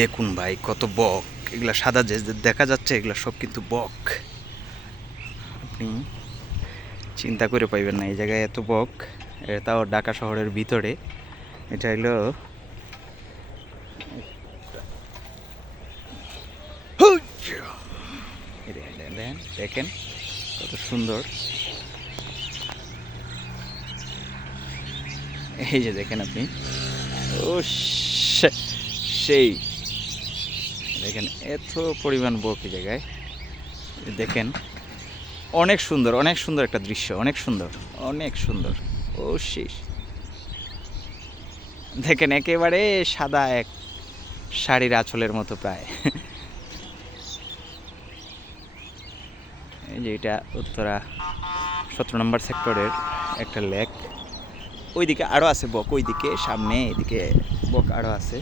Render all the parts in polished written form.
দেখুন ভাই কত বক, এগুলা সাদা যে দেখা যাচ্ছে এগুলা সব কিন্তু বক। আপনি চিন্তা করে পাইবেন না এই জায়গায় এত বক, তাও ঢাকা শহরের ভিতরে। এটা হলো দেখেন কত সুন্দর। এই যে দেখেন আপনি, ও সেই দেখেন এত পরিমাণ বক এই জায়গায়। দেখেন অনেক সুন্দর, অনেক সুন্দর একটা দৃশ্য, অনেক সুন্দর, অনেক সুন্দর। ও শীষ দেখেন একেবারে সাদা এক শাড়ির আঁচলের মতো প্রায়। এই যে এটা উত্তরা 17 নম্বর সেক্টরের একটা লেক। ওইদিকে আরও আছে বক, ওইদিকে সামনে, এদিকে বক আরও আছে।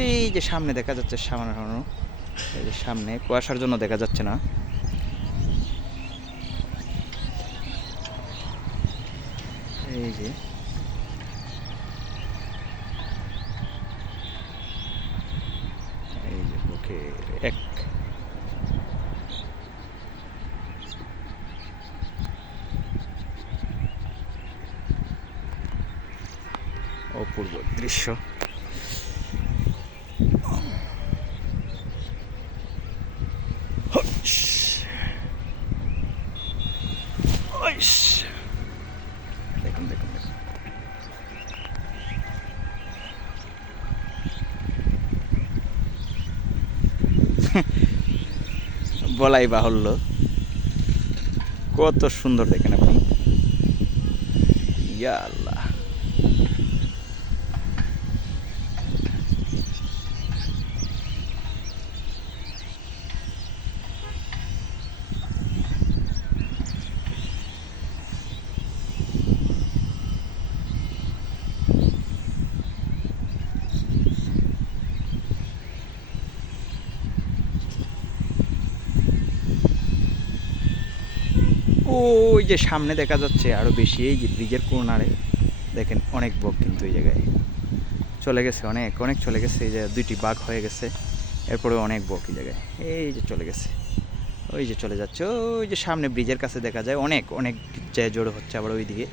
এই যে সামনে দেখা যাচ্ছে সামান্য, এই যে সামনে কুয়াশার জন্য দেখা যাচ্ছে না। এই যে এই যে বকের এক অপূর্ব দৃশ্য। দেখুন দেখুন দেখুন, বলাই বাহুল্য কত সুন্দর দেখেন আপনি। ইয়া আল্লাহ, ওই যে সামনে দেখা যাচ্ছে আরো বেশি, এই যে ব্রিজের কোনারে দেখেন অনেক বক কিন্তু এই জায়গায় চলে গেছে, অনেক অনেক চলে গেছে। এই যে দুইটি বাঘ হয়ে গেছে, এরপরে অনেক বক এই জায়গায়, এই যে চলে গেছে, ওই যে চলে যাচ্ছে। ওই যে সামনে ব্রিজের কাছে দেখা যায় অনেক অনেক জায়গায় জড়ো হচ্ছে আবার ওইদিকে।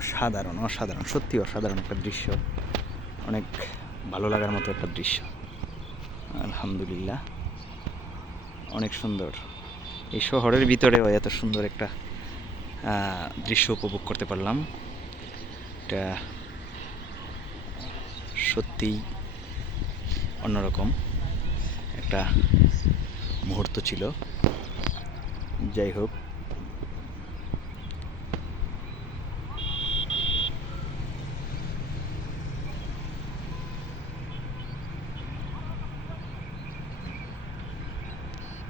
অসাধারণ, অসাধারণ, সত্যি অসাধারণ একটা দৃশ্য, অনেক ভালো লাগার মতো একটা দৃশ্য। আলহামদুলিল্লাহ, অনেক সুন্দর। এই শহরের ভিতরেও এত সুন্দর একটা দৃশ্য উপভোগ করতে পারলাম। এটা সত্যিই অন্যরকম একটা মুহূর্ত ছিল। যাই হোক,